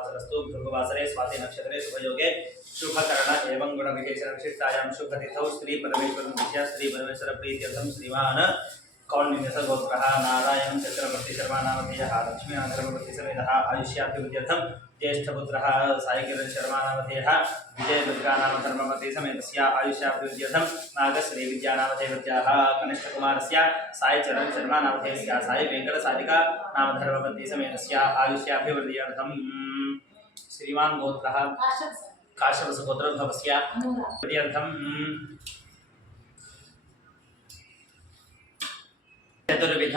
वासरस्तु, भृगुवासरे, स्वाति नक्षत्रे, शुभयोगे, शुभकरण एवं गुणविशेषण विशिष्टायां शुभतिथौ श्री परमेश्वर विद्या श्री परमेश्वर प्रीत्यर्थं श्रीमान कौण्डिन्यस गोत्रः, नारायणं चक्रवर्ती शर्मा नामधेयः लक्ष्मीनाथर्मवर्ती समेतः आयुष्याभिवृद्ध्यर्थं ज्येष्ठपुत्रः सायकिरण शर्मा नामधेयः विजयदुर्गा नाम धर्मवती समेतस्य आयुष्याभिवृद्ध्यर्थं नागश्री विद्या नामधेयवत्याः कनिष्ठकुमारस्य सायचरण शर्मा नामधेयस्य साय वेङ्कटसारिका नाम धर्मवती समेतस्य श्रीमान् गोत्रः। काशरसगोत्रो भवस्य। तदर्थं हम्म, चतुर्विध।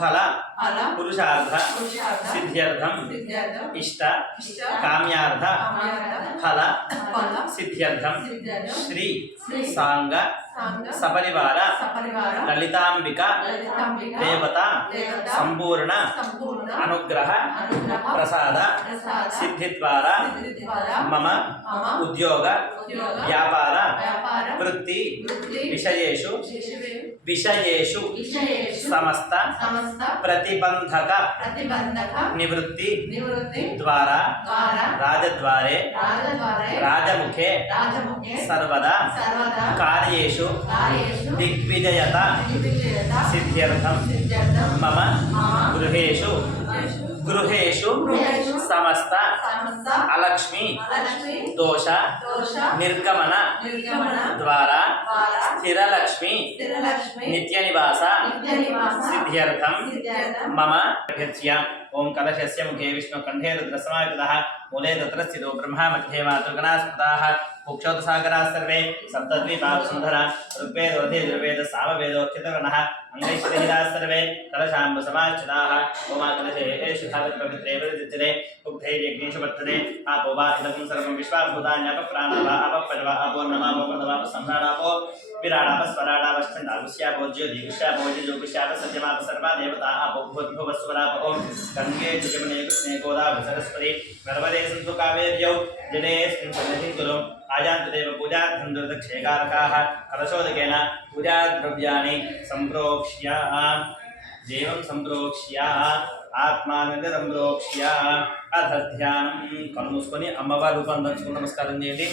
फल। ఫల పురుషార్థ సిద్ధ్యర్థం ఇష్ట కామ్యార్థ ఫల సిద్ధ్యర్థం శ్రీ సాంగ సపరివార లలితాంబిక దేవత సంపూర్ణ అనుగ్రహ ప్రసాద సిద్ధి ద్వారా మమ ఉద్యోగ వ్యాపార వృత్తి విషయేషు విషయేషు సమస్త ప్రతి प्रतिबंधक प्रतिबंधक निवृत्ति निवृत्ति द्वारा द्वारा राजद्वारे राजद्वारे राजमुखे राजमुखे सर्वदा सर्वदा कार्येषु कार्येषु दिग्विजयता दिग्विजयता सिद्ध्यर्थं सिद्ध्यर्थं मम मम गृहेषु गृहेषु समस्त సమస్త अलक्ष्मी లక్ష్మి दोष దోష निर्गमन నిర్గమన द्वारा ద్వారా स्थिरलक्ष्मी స్థిరలక్ష్మి नित्यनिवास నిత్య నివాస सिद्ध्यर्थं సిద్ధ్యర్థం मम गच्छ्य ॐ कलशस्य मुखे विष्णुकण्ठे रुद्रसमायुतः मूले तत्र स्थितो ब्रह्मा मध्ये मातृगणाः स्मृताः मोक्षोत्सागराः सर्वे सप्तद्वीपाः सुन्धरा ऋग्वेदोऽधिर्वेद सामवेदोच्युतगणः अङ्गैश्वरहिताः అంగైశ్వర్యే కలశాంబు సమాశ్చిదా గోమా కలశేషు ధావిత పవిత్రే ప్రతిజ్జనే ఉగ్ధైర్యజ్ఞేషు వర్తనే ఆ గోవాచలం సర్వం విశ్వాభూతాన్యప ప్రాణవా అపపడవ అపోర్ణమాపో పదవాప సంహ్రాడాపో విరాడాప స్వరాడాపశ్చందాగుష్యాపో జ్యోతిగుష్యాపో సత్యమాప సర్వా దేవతా గంగే జగమనే కృష్ణే గోదావరి సరస్వతి సంతు కావేర్యౌ జనే సంతు आयान्तदेव पूजार्थं दुर्दक्षेकारकाः कलशोदकेन पूजाद्रव्याणि सम्प्रोक्ष्य देवं सम्प्रोक्ष्य ఆత్మానంద సంప్రోక్ష్య అథ ధ్యానం కళ్ళు మూసుకొని అమ్మవారి రూపం దంచుకుని నమస్కారం చేయండి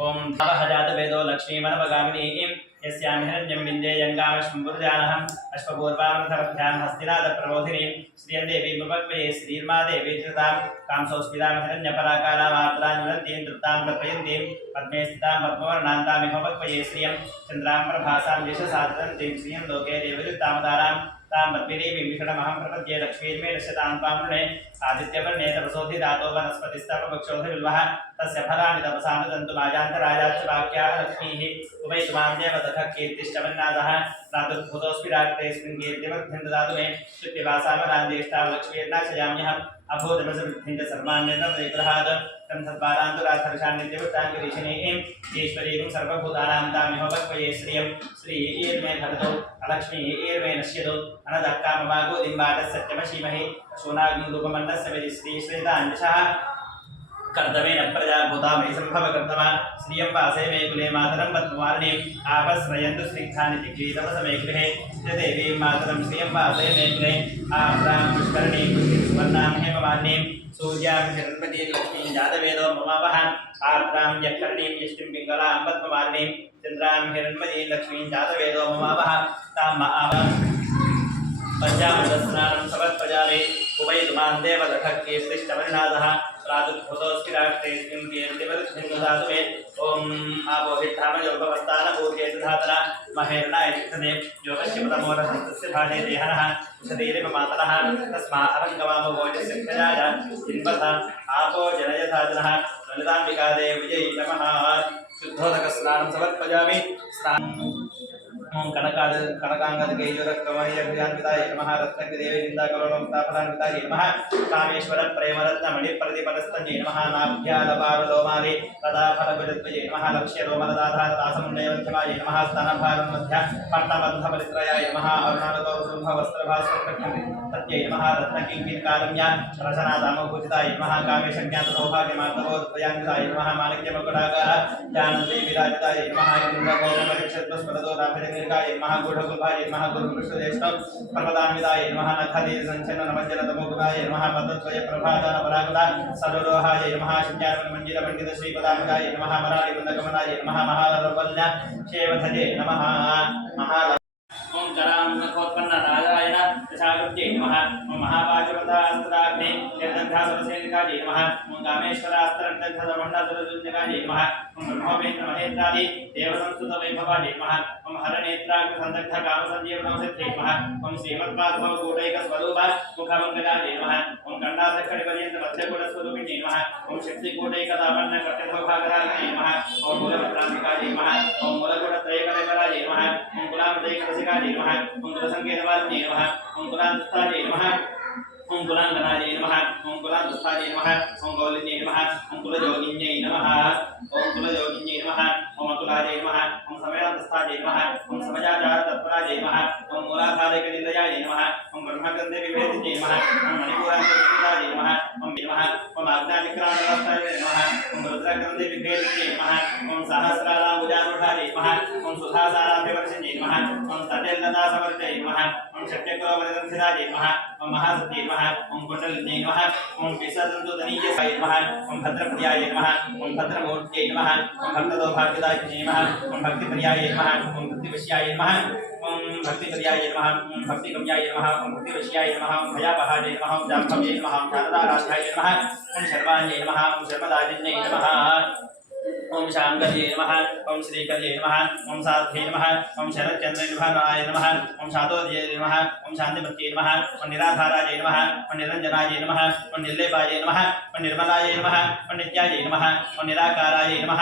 ఓం ధవహజాత వేదో లక్ష్మీమనవగామిని యస్యామి यस्यामिहरण्यं विन्देयङ्गामश्मुर्जानहम् अश्वपूर्वामृतमध्यान् हस्तिनाथप्रबोधिनीं श्रियदेवी मुपक्वये श्रीर्मादेवी धृतां कांसौस्मितामिहरण्यपराकारामार्द्रान्वन्तीं धृतां प्रपयन्तीं पद्मे स्थितां पद्मवर्णान्तामिहोपक्वये श्रियं चन्द्रां प्रभासां यशसा धरन्तीं श्रियं लोके देवदृतामदारां तां पद्मिनीवीं विषणमहं प्रपद्ये तस्य फलानि तपसा नुदन्तु माजान्तराजाश्च वाक्याः लक्ष्मीः माँ देव तथा कीर्तिश्चवन्नादः प्रादुर्भूतोऽस्मि रात्रेऽस्मिन् कीर्तिमग्ध्यं ददातु मे श्रुत्यवासामरान् ज्येष्ठां लक्ष्मीर्नाशयाम्यहम् अभूतमसवृद्धिं च सर्वान्यतं विग्रहात् तं सद्वारान्तुराधर्षान्नित्यवृत्ताङ्गिरीशिनीं ईश्वरीं सर्वभूतानां तामिहोपक्वये श्रियं श्रीर्मे भरतौ अलक्ष्मीर्मे नश्यतु अनदक्कामवागोदिम्बाटः सत्यमशीमहि। शूनाग्निरूपमण्डस्य विधि श्रीश्वेताञ्जशः कर्तमेन प्रजाभूता मयि सम्भव कर्तम श्रियं वासे मे कुले मातरं पद्मवारिणीम् आपस्रयन्तु स्निग्धानि दिग्गीतवसमे गृहे च देवीं मातरं श्रियं वासे मे कुले आप्रां पुष्करणीं पुष्टिं सुवर्णां हेममान्यीं सूर्यां हिरण्मतीं लक्ष्मीं जातवेदो ममावह आर्द्रां यत्कर्णीं यष्टिं पिङ्गलां पद्मवारिणीं चन्द्रां हिरण्मतीं लक्ष्मीं जातवेदो ममावह तां मा आवह पञ्चामृतस्नानं समर्पयामि उपैतु माँ देवदखकीर्तिष्टमनिनादः प्रादुर्भूतोऽस्मि राष्ट्रेऽस्मिन् कीर्तिमरुद्धिन्दधातु मे ॐ आपोहित्थामयोगवस्थानपूर्येतु धातन महेर्णाय चित्तने योगस्य पदमोरहस्तस्य भाजे देहनः उषधीरिव मातरः तस्मा अलङ्गमामभोजस्य आपो जनयधातनः ओम कनकाद कनकांगद केयो रक्तमय अभियान पिताय नमः रत्नकृदेव चिंता करोणं तापदान पिताय नमः कामेश्वर प्रेम रत्न मणि प्रतिपदस्तये नमः नाभ्या लपार लोमाले तदा फल विरत्वये नमः लक्ष्य रोमल दाधार दासम नैवध्यमाय नमः स्तन भारम मध्य पट्टबद्ध परित्रयाय नमः अरुणाल गौरव वस्त्र भास्कर कट्टमे तत्यै नमः रत्न किंकिन कालम्या रचना दाम भूषिताय नमः कामेश ज्ञान सौभाग्य माधव ध्वजान्ताय नमः माणिक्य मकुटाकार ज्ञान देवी राजताय नमः इंद्र गौरव परीक्षित स्मरदो राभिरंग दीर्घाय नमः गोढगुम्भाय नमः गुरुपृष्ठदेष्टं प्रपदान्विताय नमः नखदीर्घञ्चन नमज्जन तमोगुणाय नमः पदद्वय प्रभाकर अपरागदा सरोरोहाय नमः शिञ्जानमञ्जिरपण्डित श्रीपदाम्बराय नमः मराळिवृन्दगमनाय नमः महालवल्य शेवधजे नमः महाल ॐ करां मुखोत्पन्न राजाय न दशाकृत्यै महापाजुपथास्त्राग्ने जगदग्धासुरसेनिकाजे नमः। ॐ कामेश्वरास्त्रग्धधमण्डासुरसुञ्जकाजे नमः। ॐ ब्रह्मोपेन्द्रमहेन्द्रादि देवसंस्कृतवैभवाजे नमः। ॐ हरनेत्राग्धसन्दग्धकामसञ्जीवनौषध्ये नमः। ॐ श्रीमद्माधवकूटैकस्वरूप मुखमङ्गलाजे नमः। ॐ कण्डासखण्डिपर्यन्तमध्यकुटस्वरूपिणे नमः। ॐ शक्तिकूटैकदापन्नकर्तृभागराजे नमः। ॐ मूलपत्रान्तिकाजे नमः। ॐ मूलकुटत्रयकलेपराजे नमः। ॐ कुलामृतैकरसिकाजे नमः। ॐ कुलसङ्केतवादिने नमः। ॐ कुलान्तस्थाजे नमः। అంకులాంగనాయ నమ ఓం నమ నమః ఓం గౌలిన్యై నమ ఓం నమ నమః ఓం కులయోగిన్యై నమః ఓం అతులాయ నమః ఓం సమయాంతస్థాయ నమ ఓం సమయాచార తత్పరాయ నమః ఓం మూలాధారైక నిలయాయ నమః ఓం బ్రహ్మగంధే విభేదిన్యై నమః ఓం మణిపూరాంతరాయ నమ ఓం నమః ఓం అజ్ఞానిక్రాంతరాయ रुद्रक्रन्दे विघ्नेन्द्रिये नमः ॐ सहस्राराम उजारुढारे नमः ॐ सुधासाराभ्यवर्षिणे नमः ॐ सटेल्लतासमर्थे नमः ॐ षट्यकुलवरदर्शिराजे नमः ॐ महासत्ये नमः ॐ कुण्डलिने नमः ॐ विसदन्तुधनीयसाय नमः ॐ भद्रप्रियाय नमः ॐ भद्रमूर्त्यै नमः ॐ भक्तदौभाग्यदायिने नमः ॐ भक्तिप्रियाय नमः ॐ भक्तिविषयाय నమః ఓం భక్తిప్రియాయ నమః ఓం భక్తిగమ్యాయ నమః ఓం భక్తివశ్యాయ నమః ఓం భయాపహాయ నమః ఓం జాంభవ్యై నమః ఓం శారదారాధ్యాయ నమః ఓం శర్వాణ్యై నమః ఓం ओम शांकर्ये नमः ओम श्रीकर्ये नमः ओम साध्वे नमः ओम शरच्चंद्रनिभाराय नमः ओम शातोदये नमः ओम शांतिपत्ये नमः ओम निराधाराय नमः ओम निरंजनाय नमः ओम निर्लेपाय नमः ओम निर्मलाय नमः ओम नित्याय नमः ओम निराकाराय नमः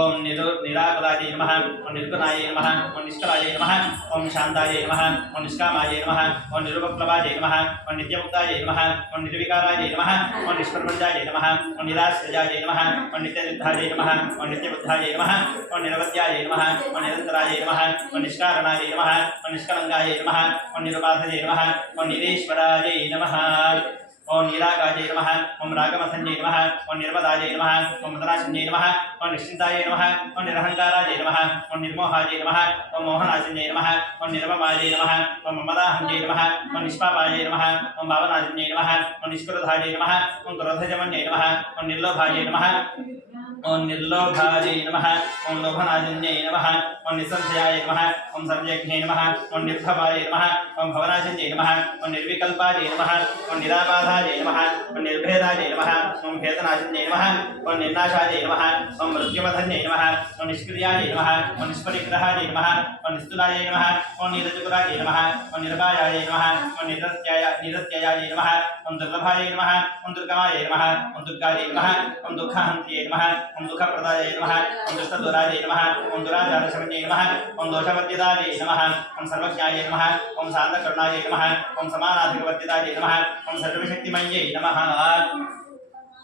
ओम निरो निराकलाय नमः ओम निर्गुणाय नमः ओम निष्कलाय नमः ओम शांताय नमः ओम निष्कामाय नमः ओम निरुपप्लवाय नमः ओम नित्यमुक्ताय नमः ओम निर्विकाराय नमः ओम निष्प्रपञ्चाय नमः ओम निराश्रयाय नमः ओम नित्यनिर्धाय नमः ओम नित्यबुद्धाय नमः ओम निरवत्याय नमः ओम नमः ओम निष्कारणाय नमः ओम निष्कलङ्काय नमः ओम नमः ओम निरेश्वराय नमः। ओं नीरागाजय नमः ओं रागमथंजय नमः ओं निर्मदाजय नमः ओं मदनाशंजय नमः ओं निश्चिंताय नमः ओं निरहंकाराजय नमः ओं निर्मोहाजय नमः ओं मोहनाशंजय नमः ओं निर्ममाजय नमः ओं ममदाहंजय नमः ओं निष्पापाय नमः ओं भावनाशंजय नमः ओं निष्कुरधाजय नमः ओं क्रोधजमन्जय नमः ओं निर्लोभाजय नमः। ओम निर्लोभाय नमः ओम लोभनाजन्ये नमः ओम निसंशयाय नमः ओम सर्वज्ञे नमः ओम निर्भवाय नमः ओम भवनाजन्ये नमः ओम निर्विकल्पाय नमः ओम निरापाधाय नमः ओम निर्भेदाय नमः ओम भेदनाजन्ये नमः ओम निर्नाशाय नमः ओम मृत्युमधन्ये नमः ओम निष्क्रियाय नमः ओम निष्परिग्रहाय नमः ओम निस्तुलाय नमः ओम निरजुकुराय नमः ओम निर्भायाय नमः ओम निरत्याय निरत्याय नमः ओम दुर्लभाय नमः ओम दुर्गमाय नमः ओम दुर्गाय नमः ओम दुःखहन्त्ये नमः ओम दुःखप्रदाय नमः, ओम दुष्टदुराय नमः, ओम दुराचारशमन्ये नमः, ओम दोषवर्जिताय नमः, ओम सर्वज्ञाय नमः, ओम शान्तकरुणाय नमः, ओम समानाधिकवर्जिताय नमः, ओम सर्वशक्तिमये नमः।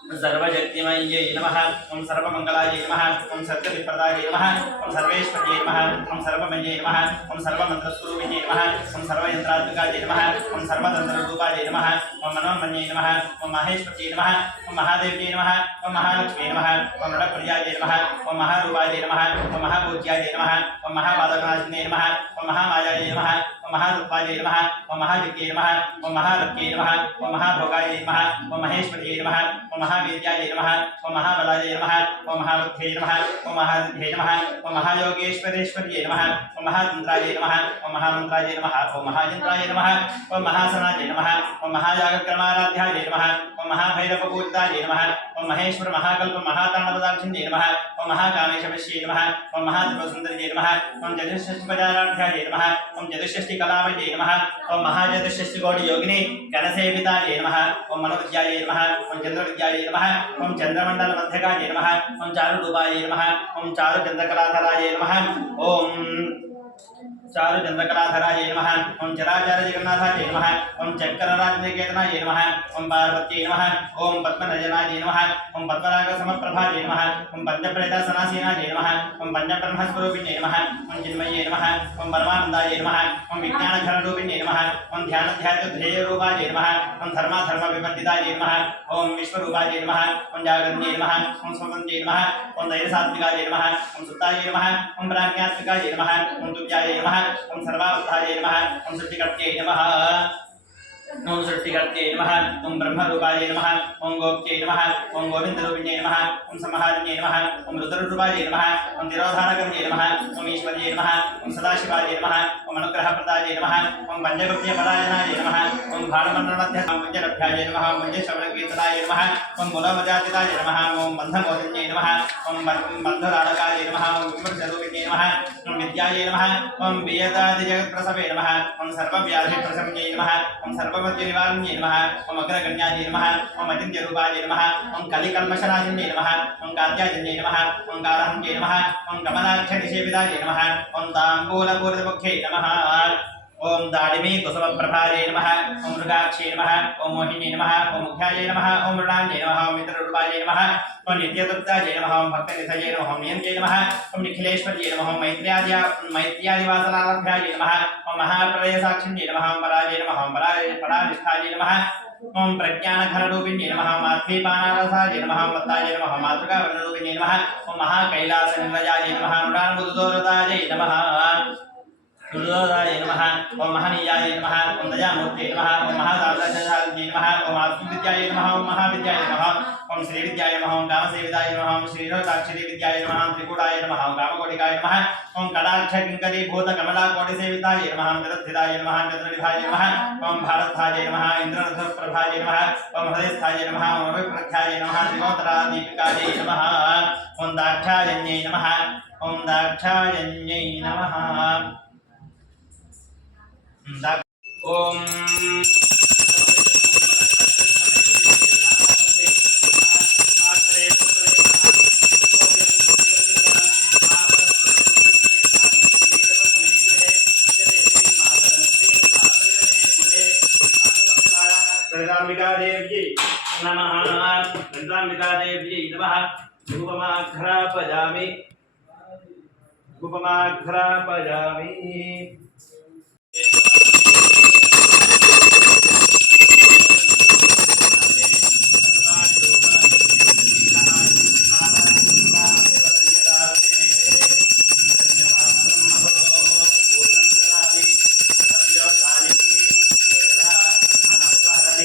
सर्वशक्तिमये नम ॐ सर्वमङ्गलाय नमः ॐ सत्यविप्रदाय नम ओं सर्वेश्वर्ये नम ओं सर्वमये नम ओं सर्वंत्रस्वरूप नम ओं सर्वयन्त्रात्मकाय नम ओं सर्वतन्त्ररूपाय नम ओं मनोमन्ये नम ओं माहेश्वर्ये नम ओं महादेव्ये नम ओं महालक्ष्मी नम ओं नृडप्रियाय नम ओं महारूपाय नम ओं महापूज्याय नम ओं महापादकाशिने नम ओं महामायाय नम ओम महारूपाय नमः ओम महाविद्ये नमः ओम महालक्ष्ये नमः ओम महाभोगाय नमः ओम महेश्वर्ये नमः ओम महावीर्याय नमः ओम महाबलाय नमः ओम महाबुद्धे नमः ओम महारुद्धे नमः ओम महायोगेश्वरेश्वर्ये नमः ओम महातंत्राय नमः ओम महामंत्राय नमः ओम महायंत्राय नमः ओम महासनाय नमः ओम महायागक्रमाराध्याय नमः ఓం మహాభైరవపూజితాయ నమ ఓం మహేశ్వర మహాకల్ప మహాతాండవదాక్షిణ్యై నమ ఓం మహాకామేశవశ్యై నమ ఓం మహాత్రిపురసుందర్యై నమ ఓం చతుషష్టిపదారాధ్యాయ నమ ఓం చతుర్షష్టి కళావయ్యై నమ ఓం మహాచతుర్షష్టి కోటి యోగిని గణసేవితాయ నమ ఓం మనోవిద్యాయ నమ ఓం చంద్రవిద్యాయ నమ ఓం చంద్రమండల మధ్యకాయ నమ ఓం చారురూపాయ నమ ఓం చారు చంద్రకళాధరాయ నమః ఓం चारु चंद्रकलाधरा चंद्रकलाधराय नमः ओम चराचार्य जगन्नाथ ये नम नमः ओम चक्रराजनिकेतनाय नमः ओम पार्वती नम नमः ओम पद्मनयनाय नमः ओम पद्मराग समप्रभा ये समप्रभाय नमः ओम पंचप्रेतासनासीनाय नमः ओम पंचब्रह्मस्वरूपिणे नमः ओम चिन्मये नमः ओम परमानंदाय नमः ओम विज्ञानघनरूपिणे नमः ओम ध्यानध्यात्मध्येयरूपाय नमः ओम धर्माधर्मविवर्तिताय नमः ओम नम नमः ओम नम नमः ओम स्वतन्त्रे नमः ओम धैर्यसात्विकाय नमः ओम सुताय नमः ओम नम नमः ओम तुभ्याय नमः ओम सर्वावस्थायै नमः। ओम सृष्टिकर्त्यै नमः। ओम सृष्टिकर्त्यै नमः ओम ब्रह्मरूपायै नमः ओम गोप्त्यै नमः ओम गोविन्दरूपिण्यै नमः ओम संहारिण्यै नमः ओम रुद्ररूपायै नमः ओम तिरोधानकर्यै नमः ओम नमः सदाशिवायै नमः अनुग्रहप्रदायै नमः नमः नमः नमः नमः नमः बन्धुराडकाय नमः नमः नमः वियतादिजगत्प्रसवे नमः नमः ओम सर्वमद्यनिवारण्यै नमः। ओम अग्रगण्याय नमः। ओम अचिन्त्यरूपाय नमः। ओम कलिकल्मषनाशिन्यै नमः। ओम कात्यायन्यै नमः। ओम कालहन्यै नमः। ओम कमलाक्षनिषेविदाय नमः। ओम ताम्बूलपूरितमुख्यै नमः। ओम दाडिमी कुसुमप्रभायै नमः ओम मृगाक्षै नमः ओम मोहिनी नमः ओम मुख्यायै नमः ओम मृडान्यै नमः ओम मित्ररूपायै नमः ओम नित्यतृप्तायै नमः ओम भक्तनिधये नमः ओम नियन्त्यै नमः ओम निखिलेश्वर्यै नमः ओम मैत्र्याद्या मैत्र्यादिवासनाभ्यायै नमः ओम महाप्रलयसाक्षिण्यै नमः ओम पराजय नमः ओम पराजय पराधिष्ठायै नमः ओम प्रज्ञानघनरूपिण्यै नमः ओम आत्मीपानारसाय नमः मत्ताय नमः मातृकावर्णरूपिण्यै नमः ओम महाकैलासनिलयाय नमः मृडान्मुदोरदाय नमः दुर्योधाय नमः ओम महनीयाय नमः ओम दयामूर्ते नमः ओम महासागरजालिने नमः ओम आत्मविद्याय नमः ओम महाविद्याय नमः ओम नमः ओम नमः ओम नमः ओम नमः ओम कामकोटिकाय नमः ओम नमः ओम नमः नमः ओम भारताय नमः नमः ओम हृदयस्थाय नमः ओम नमः नमः ओम दाक्षायण्यै नमः दाक्षायण्यै नमः ओम ललिताम्बिका देव्यै नमः ललिताम्बिका